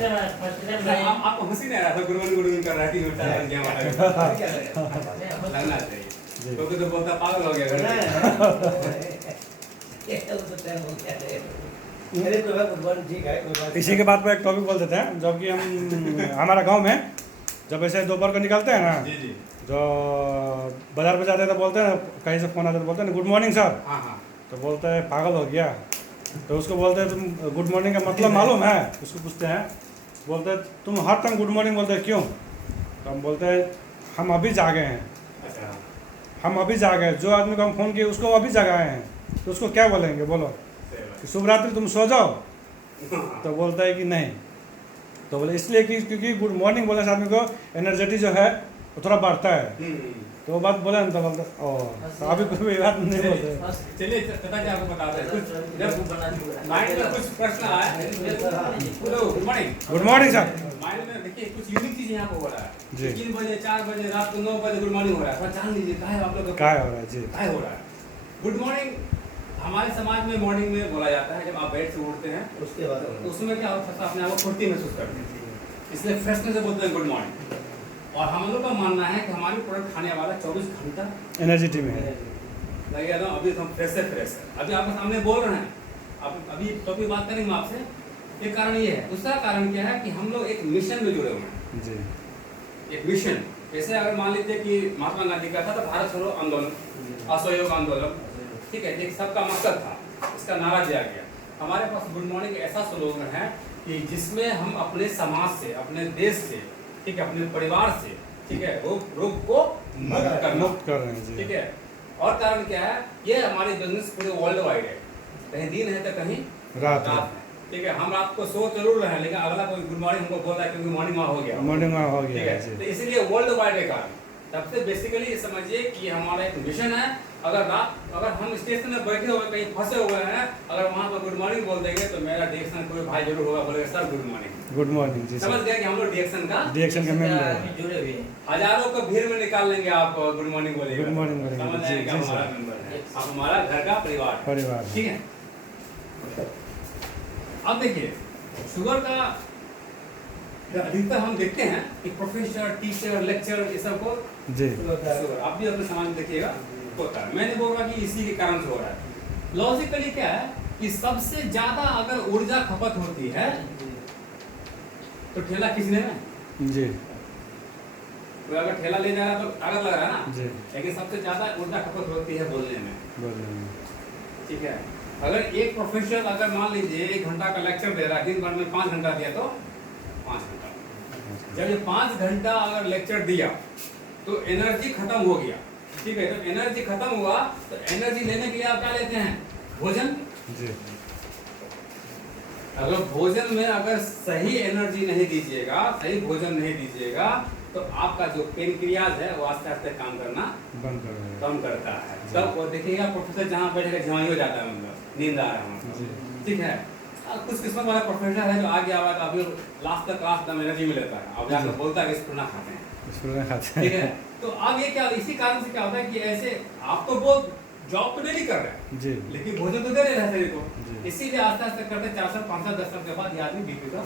आपको हंसी नहीं आ रहा था गुड़गुड़ कर रहा है कि लगना चाहिए क्योंकि तो बोलता पागल हो गया घर इसी के बाद पे एक टॉपिक बोल देते हैं। जब कि हम हमारा गांव में जब ऐसे दोपहर को निकलते हैं ना, जी जी जो बाजार पे जाते हैं तो बोलते हैं, कहीं से फ़ोन आता है तो बोलते हैं गुड मॉर्निंग सर। हाँ हाँ तो बोलता है पागल हो गया। तो उसको बोलते हैं तुम गुड मॉर्निंग का मतलब मालूम है? उसको पूछते हैं, बोलते हैं तुम हर टाइम गुड मॉर्निंग बोलते हैं क्यों? तो हम बोलते हैं हम अभी जागे हैं, अच्छा हम अभी जागे। जो आदमी को हम फ़ोन किए उसको अभी जगाए हैं, तो उसको क्या बोलेंगे बोलो? कि शुभ रात्रि तुम सो जाओ। तो बोलता है कि नहीं। तो बोले इसलिए कि क्योंकि गुड मॉर्निंग बोलने से आदमी को एनर्जेटिक जो है वो थोड़ा बढ़ता है। तो वो बात बोला ना तो बोलते तो अभी कोई बात नहीं बोलते। चलिए तथा जी आपको बताते हैं कुछ जब माइंड में कुछ प्रश्न आए good morning good morning sir. Mind में देखिए कुछ यूनिक चीज यहाँ पे हो रहा जी। है 3 बजे 4 बजे रात को 9 बजे गुड मॉर्निंग हो रहा है। थोड़ा जान लीजिए क्या है आप लोग क्या हो रहा है जी? क्या हो रहा है। गुड मॉर्निंग हमारे समाज में मॉर्निंग में बोला जाता है जब आप बेड से उठते हैं उसके बाद उसमें क्या होता है अपने आप को फुर्ती महसूस करते हैं, इसलिए फ्रेशनेस से बोलते हैं गुड मॉर्निंग। और हम लोग का मानना है कि हमारी प्रोडक्ट खाने वाला 24 घंटा एनर्जेटिक में है। लगेगा तो अभी तो हम फ्रेश है अभी आपके सामने बोल रहे हैं। अब अभी तो भी बात करेंगे आपसे। एक कारण ये है। दूसरा कारण क्या है कि हम लोग एक मिशन में जुड़े हुए हैं जी। एक मिशन। जैसे अगर मान लीजिए कि महात्मा गांधी का था तो भारत छोड़ो आंदोलन, असहयोग आंदोलन, ठीक है, एक सबका मकसद था, इसका नारा दिया गया। हमारे पास गुड मॉर्निंग ऐसा स्लोगन है कि जिसमें हम अपने समाज से, अपने देश से, ठीक है, अपने परिवार से, ठीक है, रोग को मुक्त कर रहे हैं जी। ठीक है। और कारण क्या है, ये हमारी बिजनेस पूरे वर्ल्ड वाइड है। कहीं दिन है तो कहीं रात है। ठीक है। हम रात को सो जरूर रहे हैं लेकिन अगला कोई गुड मॉर्निंग हमको बोल रहा है क्योंकि मॉर्निंग वहाँ हो गया, मॉर्निंग में हो ठीक गया है। है तो जी। इसलिए वर्ल्ड वाइड है कारण। सबसे बेसिकली समझिए कि हमारा एक मिशन है। अगर हम स्टेशन में बैठे हुए कहीं फंसे हुए हैं, अगर वहाँ पर गुड मॉर्निंग बोल देंगे तो मेरा डिएक्शन कोई भाई जरूर होगा, बोलेगा sir good morning. Good morning जी। समझ गया कि हम लोग डिएक्शन का मेंबर जुड़े हुए हैं। हजारों को भीड़ में निकाल लेंगे आप गुड मॉर्निंग बोलेगा। गुड मॉर्निंग बोलेंगे। समझ जी, आएगा जी, हमारा सर। मेंबर है, आप हमारा घर का परिवार है। ठीक है। अब देखिए शुगर का अधिकतर हम देखते हैं कि प्रोफेसर, टीचर, लेक्चर ये सब को जी। शुगर आप भी अपने समाज में देखिएगा होता है। मैं नहीं बोल रहा कि इसी के कारण से हो रहा है। लॉजिकली क्या है कि सबसे ज्यादा अगर ऊर्जा खपत होती है तो ठेला खींचने में, जी। कोई अगर ठेला ले जा रहा है तो ताकत लग रहा है ना जी। लेकिन सबसे ज्यादा ऊर्जा खपत होती है बोलने में, बोल रहे हैं। ठीक है। अगर एक प्रोफेसर अगर मान लीजिए 1 घंटा का लेक्चर दे रहा है, दिन भर में 5 घंटा दिया तो 5 घंटा, जब ये 5 घंटा अगर लेक्चर दिया तो एनर्जी खत्म हो गया, ठीक है। जब एनर्जी खत्म हुआ तो एनर्जी लेने के लिए आप क्या लेते हैं? भोजन। जी। अगर भोजन में अगर सही एनर्जी नहीं दीजिएगा, सही भोजन नहीं दीजिएगा तो आपका जो पेनक्रियाज है वो आस्ते आस्ते काम करना बंद कर रहे हैं। कम करता है। तब वो देखिएगा प्रोफेसर जहाँ बैठेगा झमाई हो जाता है, मतलब नींद आ रहा है, ठीक है। कुछ किस्मत वाला प्रोफेसर है जो आ गया हुआ है तो अभी लास्ट तक क्लास दम एनर्जी में लेता है, अब जाकर बोलता है कि इसको ना खाते हैं, स्कूल में खाते ठीक है। हैं। तो अब ये क्या, इसी कारण से क्या होता है कि ऐसे आप तो बहुत जॉब तो नहीं कर रहे हैं जी। लेकिन भोजन तो दे रहे हैं शरीर को, जी। इसीलिए आस्ते आस्ते करते 4 साल 5 साल 10 साल के बाद ये आदमी बीपी का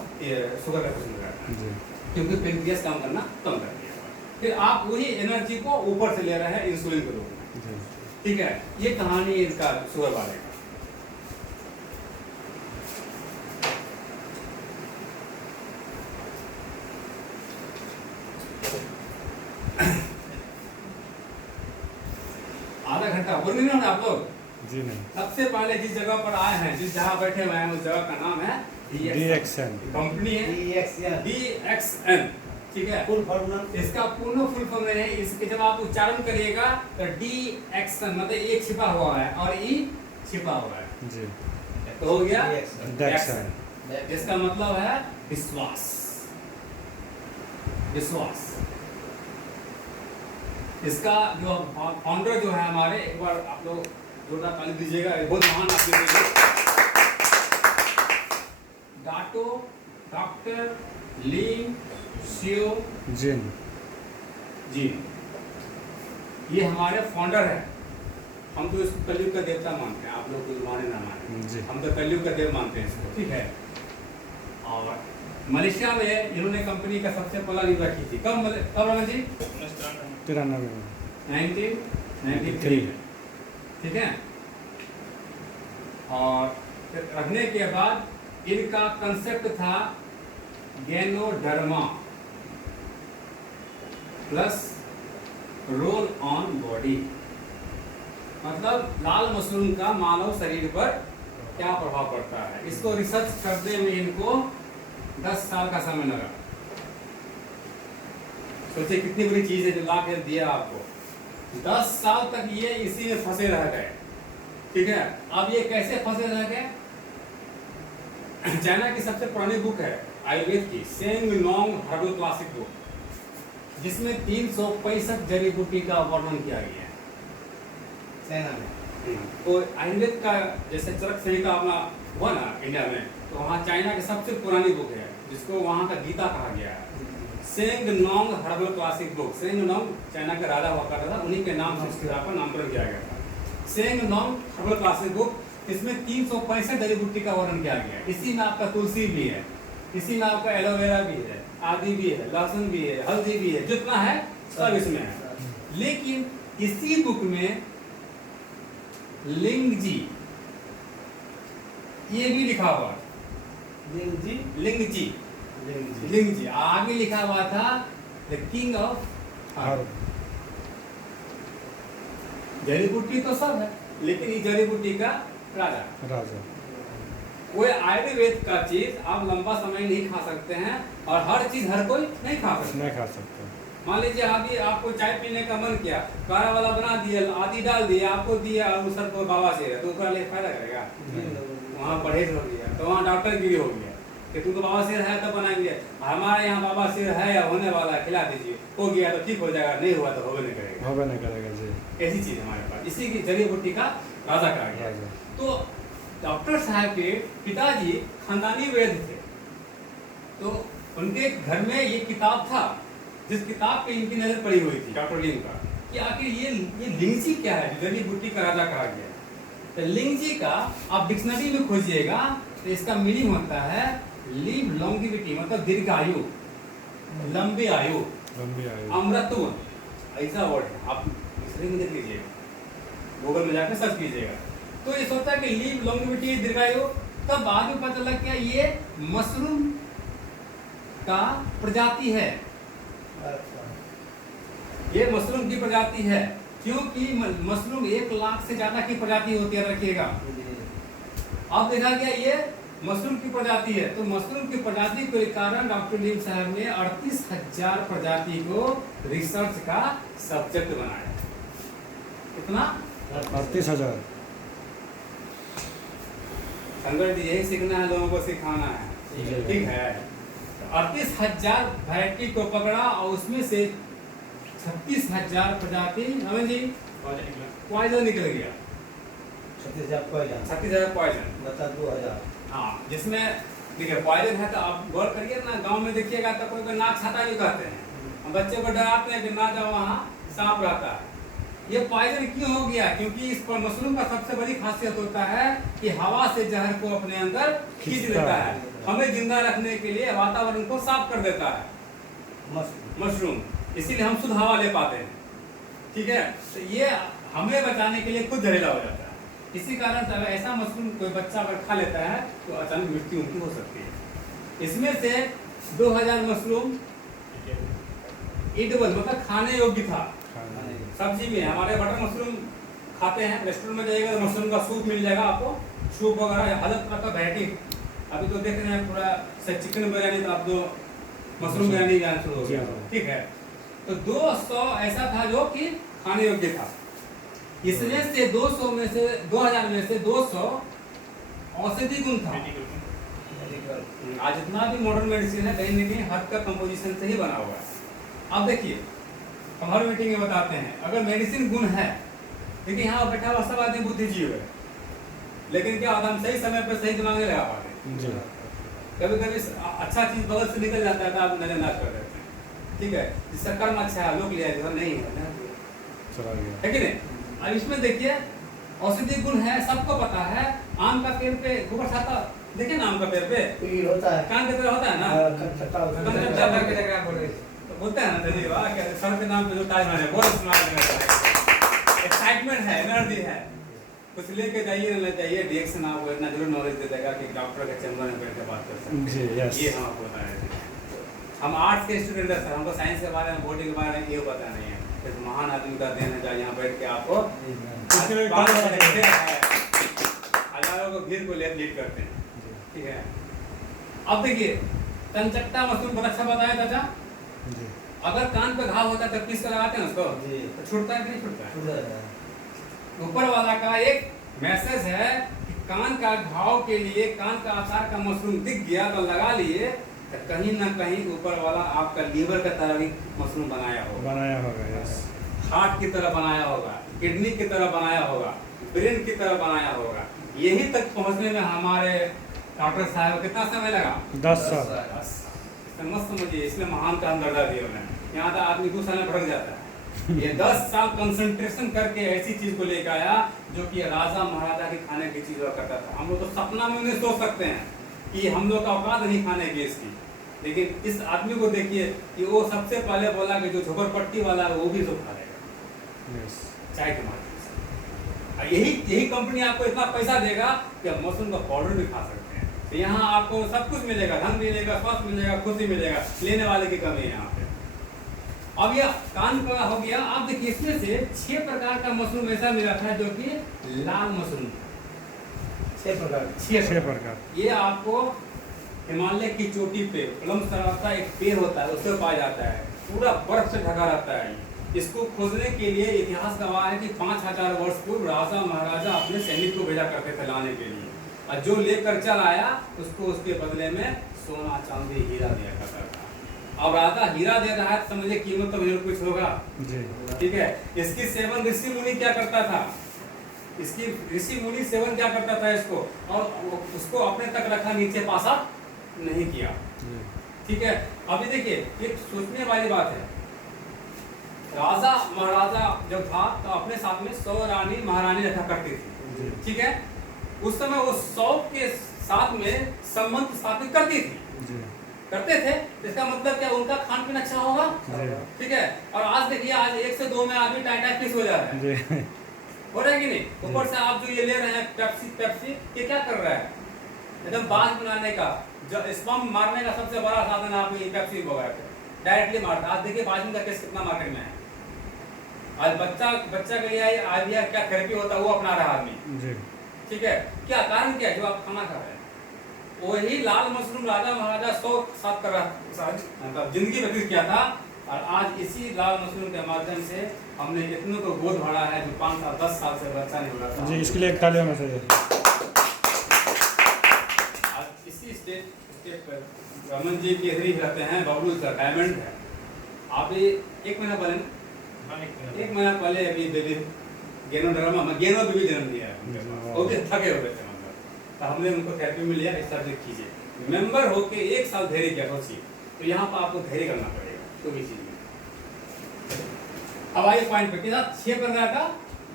शुगर का पेशेंट रहता है, जी। क्योंकि पेनक्रियास काम करना कम कर दिया। फिर आप वही एनर्जी को ऊपर से ले रहे हैं इंसुलिन के रूप में, जी। ठीक है। ये कहानी इसका शुगर वाले का। आधा घंटा बोल नहीं रहे आप लोग? जी नहीं। सबसे पहले जिस जगह पर आए हैं, जिस जगह बैठे हुए हैं, उस जगह का नाम है DXN। कंपनी है DXN, ठीक है। फुल फॉर्म इसका पूर्ण फुल फॉर्म है। इसके जब आप उच्चारण करिएगा तो DXN मतलब एक छिपा हुआ है और ई छिपा हुआ है, जी। तो हो गया DXN। जिसका मतलब है विश्वास। विश्वास। इसका जो फाउंडर जो है हमारे, एक बार आप लोग जोरदार ताली दीजिएगा, बहुत महान आदमी, डॉक्टर ली शियो जिन जी, ये हमारे फाउंडर है। हम तो इसको कलयुग का देवता मानते हैं, आप लोग को माने ना माने, जी। हम तो कलयुग का देव मानते हैं इसको, ठीक है। और मलेशिया में इन्होंने कंपनी का सबसे पहला नींव रखी थी। कब रमन जी? 93 में 1993 में, ठीक है। और रखने के बाद इनका कंसेप्ट था ganoderma plus roll on body, मतलब लाल मशरूम का मानव शरीर पर क्या प्रभाव पड़ता है। इसको रिसर्च करने में इनको 10 साल का समय लगा। सोचिए कितनी बड़ी चीज है जो ला कर दिया आपको। 10 साल तक ये इसी में फंसे रह गए, ठीक है। अब ये कैसे फंसे रह गए? चाइना की सबसे पुरानी बुक है आयुर्वेद की, सेंग नोंग हर्बल क्लासिक बुक, जिसमें 365 जड़ी बूटी का वर्णन किया गया है चाइना में। तो आयुर्वेद का जैसे चरक संहिता अपना हुआ ना इंडिया में, तो वहाँ चाइना की सबसे पुरानी बुक है जिसको वहाँ का गीता कहा गया है। Seng नोंग herbal classic book, Seng नोंग China का राजा हुआ करता था, उन्हीं के नाम से इस किताब का नामकरण किया गया था। सेंग नोंग हर्बल क्लासिक बुक, इसमें 365 जड़ी बूटी का वर्णन किया गया है। इसी में आपका तुलसी भी है, इसी में आपका एलोवेरा भी है, आदि भी है, लहसुन भी है, हल्दी भी है, जितना है सब इसमें है। लेकिन इसी बुक में लिंग जी ये भी लिखा हुआ है। लिंग जी आगे लिखा हुआ था द किंग ऑफ हर्ब। जड़ी बूटी तो सब है, लेकिन ये जड़ी बूटी का राजा। कोई आयुर्वेद का चीज आप लंबा समय नहीं खा सकते हैं, और हर चीज हर कोई नहीं खा सकते। मान लीजिए अभी आपको चाय पीने का मन किया, काढ़ा वाला बना दिया, आदि डाल दिया, आपको दिया और सर को बाबा से तो उसका लिए फायदा करेगा? वहाँ परहेज हो गया, तो वहाँ डॉक्टर गिरी हो गया कि तुमको बाबा सिर है तो बनाएंगे। हमारे यहाँ बाबा सिर है या होने वाला है, खिला दीजिए, हो गया तो ठीक हो जाएगा, नहीं हुआ तो होवे नहीं करेगा जी। ऐसी चीज हमारे पास, इसी की जड़ी बूटी का राजा कहा गया। तो डॉक्टर साहब के पिताजी खानदानी वैद्य थे, तो उनके घर में ये किताब था, जिस किताब पे इनकी नजर पड़ी हुई थी डॉक्टर लिंग का, कि आखिर ये लिंगजी क्या है, जड़ी बूटी का राजा कहा गया। तो लिंगजी का आप डिक्शनरी में खोजिएगा तो इसका मीनिंग होता है लिव लॉन्गिविटी, मतलब दीर्घायु, लंबी आयु, अमृतत्व, ऐसा वर्ड है। आप डिक्शनरी में देख लीजिएगा, गूगल में जाकर सर्च कीजिएगा, तो ये सोचता है कि लिव लॉन्गिविटी दीर्घायु। तब बाद में पता लग गया ये मशरूम का प्रजाति है, ये मशरूम की प्रजाति है, क्योंकि मशरूम 1 लाख से ज्यादा की प्रजाति होती है, रखिएगा। अब देखा गया ये मशरूम की प्रजाति है, तो मशरूम की प्रजाति के कारण डॉक्टर लिम साहब ने 38,000 प्रजाति को रिसर्च का सब्जेक्ट बनाया। कितना? 38,000। संगत जी यही सीखना है, लोगों को सिखाना है, ठीक है। 38,000 वैरायटी को पकड़ा और उसमें से 36,000 प्रजाति हमें जी पॉइजन निकल गया। 36,000 पॉइजन, बता 2,000। हाँ, जिसमें देखिए पॉइजन है तो आप गौर करिए ना, गांव में देखिएगा तो कोई नाक छाता भी कहते हैं, हम बच्चे को डराते हैं कि ना जाओ वहाँ सांप रहता है। ये पॉइजन क्यों हो गया? क्योंकि इस पर मशरूम का सबसे बड़ी खासियत होता है कि हवा से जहर को अपने अंदर खींच लेता है, हमें जिंदा रखने के लिए वातावरण को साफ कर देता है मशरूम, इसीलिए हम शुद्ध हवा ले पाते हैं, ठीक है। तो ये हमें बचाने के लिए खुद जहरीला हो जाता है। इसी कारण से ऐसा मशरूम कोई बच्चा अगर खा लेता है तो अचानक मृत्यु उनकी हो सकती है। इसमें से 2,000 मशरूम ईटेबल, मतलब खाने योग्य था। सब्जी में हमारे बटर मशरूम खाते हैं, रेस्टोरेंट में जाइएगा तो मशरूम का सूप मिल जाएगा आपको, सूप वगैरह हर तरह का वैरायटी। अभी तो देख रहे हैं पूरा चिकन बिरयानी, तो आप तो मशरूम बिरयानी जाना शुरू हो गया, ठीक है। तो 200 ऐसा था जो कि खाने योग्य था। इसमें से 200 में से 2,000 में से 200 औषधि गुण था। आज जितना भी मॉडर्न मेडिसिन है कहीं न कहीं हर्ब का कंपोजिशन से ही बना हुआ है। अब देखिए हम हर मीटिंग में बताते हैं, अगर मेडिसिन गुण है, देखिए यहाँ बैठा हुआ सब आदमी बुद्धिजीव है, लेकिन क्या होता है हम सही समय पर सही दिमाग नहीं लगा पाते। कभी कभी अच्छा चीज बगल से निकल जाता है तो आप नजरअंदाज कर देते हैं, ठीक है। जिसका कर्म अच्छा है लोग लिया है, नहीं है कि नहीं। अब इसमें देखिए औषधि गुण है, सबको पता है। आम का पेड़ पे गोबर छाता देखिए नाम का पेड़ पे पीड़ होता है। कान के तरह होता है ना, खटखटा होता है। कंचट्टा करके जगह बोले तो बोलते हैं ना दीदी वाह क्या सर के नाम पे जो ताज मारे बहुत स्मार्ट एक्साइटमेंट है, एनर्जी है। कुछ लेके जाइए ना ले जाइए, रिएक्शन आपको इतना जरूर नॉलेज दे देगा कि डॉक्टर के चैम्बर में बैठ के बात कर सकते जी, हैं। यस। ये हम आपको बता रहे थे। हम आर्ट्स के स्टूडेंट हैं सर, हमको साइंस के बारे में, बॉडी के बारे में ये पता नहीं है। इस महान आदमी का देन है जो यहाँ बैठ के आपको हजारों को भीड़ को लीड करते हैं। ठीक है, अब देखिए कंचट्टा मशरूम बहुत अच्छा बताया चाचा। जी। अगर कान पे घाव होता है तो पीस कर लगाते हैं उसको, जी। तो छूटता है कि नहीं छूटता है? छूट जाता है। ऊपर वाला का एक मैसेज है कि कान का घाव के लिए कान का आकार का मशरूम दिख गया तो लगा लिए, तो कहीं ना कहीं ऊपर वाला आपका लीवर का तरह भी मशरूम बनाया होगा, यस। हार्ट की तरह बनाया होगा, किडनी की तरह बनाया होगा, ब्रेन की तरह बनाया होगा। यही तक पहुंचने में हमारे डॉक्टर साहब कितना समय लगा? 10 साल। मत समझिए, इसलिए महान का अंदर दिए उन्हें। यहाँ तक आदमी 2 साल में भटक जाता है। ये 10 साल कंसंट्रेशन करके ऐसी चीज को लेकर आया जो कि राजा महाराजा के खाने की चीज हुआ करता था। हम लोग तो सपना में नहीं सोच सकते हैं कि हम लोग का औकात नहीं खाने की इसकी, लेकिन इस आदमी को देखिए कि वो सबसे पहले बोला कि जो झोपड़पट्टी वाला है वो भी सब खा लेगा चाय के माध्यम से। यही कंपनी आपको इतना पैसा देगा कि आप मशरूम का पाउडर भी खा सकते हैं। तो यहाँ आपको सब कुछ मिलेगा, धन मिलेगा, स्वास्थ्य मिलेगा, खुशी मिलेगा, लेने वाले की कमी है यहाँ पे। अब यह कान का हो गया। आप देखिए इसमें से 6 प्रकार का मशरूम ऐसा मिला था जो कि लाल मशरूम था। 6 प्रकार। 6 प्रकार। ये आपको हिमालय की चोटी पे प्लम सराता एक पेड़ होता है, उससे पाया जाता है, पूरा बर्फ से ढका रहता है। इसको खोजने के लिए इतिहास गवाह है कि 5000 वर्ष पूर्व राजा महाराजा अपने सैनिक को भेजा करते थे लाने के लिए, और जो लेकर चल आया उसको उसके बदले में सोना चांदी हीरा दिया करता था। अब राजा हीरा दे रहा है तो समझिए कीमत तो जरूर कुछ होगा। ठीक है, इसकी सेवन ऋषि मुनि क्या करता था, इसकी ऋषि मुनि सेवन क्या करता था इसको, और उसको अपने तक रखा, नीचे पासा नहीं किया। ठीक है, अभी देखिए एक सोचने वाली बात है। राजा महाराजा जब था तो अपने साथ में 100 रानी महारानी रखा करती थी। ठीक है, उस समय वो 100 के साथ में संबंध स्थापित करते थे। इसका मतलब क्या, उनका खान पीन अच्छा होगा। ठीक है, और आज देखिए आज 1 से 2 में आदमी टाइटा फिश हो जा रहा है, हो रहा है कि नहीं? ऊपर से आप जो ये ले रहे हैं पेप्सी, ये क्या कर रहा है? एकदम बाज बनाने का, जो स्पम मारने का सबसे बड़ा साधन आपको ये पेप्सी वगैरह डायरेक्टली मारता है। आज देखिए बाजू का केस कितना मार्केट में है। आज बच्चा के लिए IVF क्या थेरेपी होता है वो अपना रहा आदमी। ठीक है, क्या कारण क्या है? जो आप खाना खा रहे हैं वही लाल मशरूम राजा महाराजा 100 साथ कर रहा, मतलब जिंदगी व्यतीत किया था, और आज इसी लाल मशरूम के माध्यम से हमने इतनों को गोद भरा है जो 5 साल 10 साल से बच्चा नहीं हो रहा था। जी, इसके लिए एक ताली होना चाहिए। आज इसी स्टेज पर रमन जी के हरी रहते हैं, बबलू सर डायमंड है। आप ये 1 महीना पहले अभी बेबी गेनो बेबी जन्म दिया है, वो भी थके हुए थे मतलब, तो हमने उनको थेरेपी में लिया। इस तरह से कीजिए, मेंबर होके 1 साल धैर्य किया सोचिए, तो यहाँ पर आपको धैर्य करना पड़ेगा कोई भी चीज में। अब आइए पॉइंट पे, 6 प्रकार का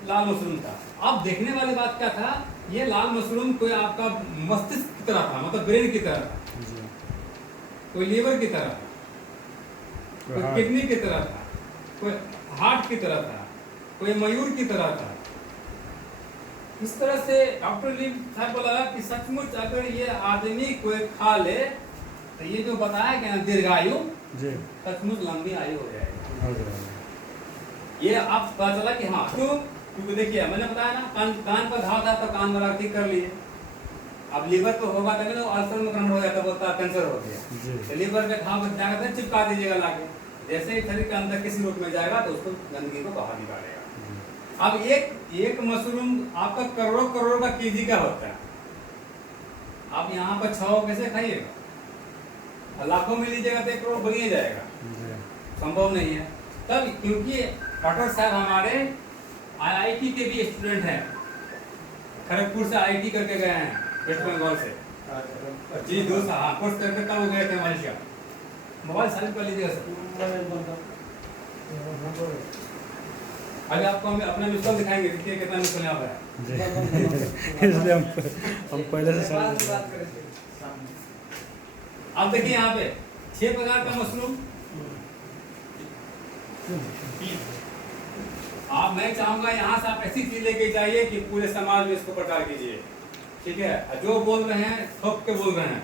लाल मशरूम था। अब देखने वाली बात क्या था, ये लाल मशरूम कोई आपका मस्तिष्क की तरह था, मतलब ब्रेन की तरह था, कोई लीवर की तरह था, कोई किडनी की तरह था, कोई हार्ट की तरह था, कोई मयूर की तरह था। इस तरह से डॉक्टर ली साहब को लगा कि सचमुच अगर ये आदमी कोई खा ले तो ये जो बताया गया ना दीर्घायु, सचमुच लंबी आयु हो जाएगी। ये आप पता चला कि हाँ, क्यों? क्योंकि देखिए मैंने बताया ना, कान पर घाव था तो कान वाला ठीक कर लिए। अब लीवर पे होगा तभी ना अल्सर में कन्वर्ट हो जाता, बोलता कैंसर हो गया। तो लीवर पे घाव जाकर चिपका दीजिएगा लाके, जैसे ही शरीर के अंदर किसी रूप में जाएगा तो उसको गंदगी को बाहर निकालेगा। अब एक मशरूम आपका करोड़ों का केजी का होता है। आप यहाँ पर 6 कैसे खाइएगा? लाखों में लीजिएगा तो 1 करोड़ बन ही जाएगा, संभव नहीं है। तब क्योंकि डॉक्टर साहब हमारे IIT के भी स्टूडेंट हैं, खड़गपुर से IIT करके गए हैं, वेस्ट बंगाल से जी, 2 साल कोर्स करके तब वो गए थे मलेशिया। मोबाइल साइलेंट कर लीजिएगा सर। अभी आपको हम अपना मिसल दिखाएंगे, देखिए कितना मिसल यहाँ पर है। इसलिए हम पहले से अब देखिए यहाँ पे 6 प्रकार का मशरूम। आप, मैं चाहूंगा यहाँ से आप ऐसी चीज लेके जाइए कि पूरे समाज में इसको प्रचार कीजिए, ठीक है। जो बोल रहे हैं ठोक के बोल रहे हैं,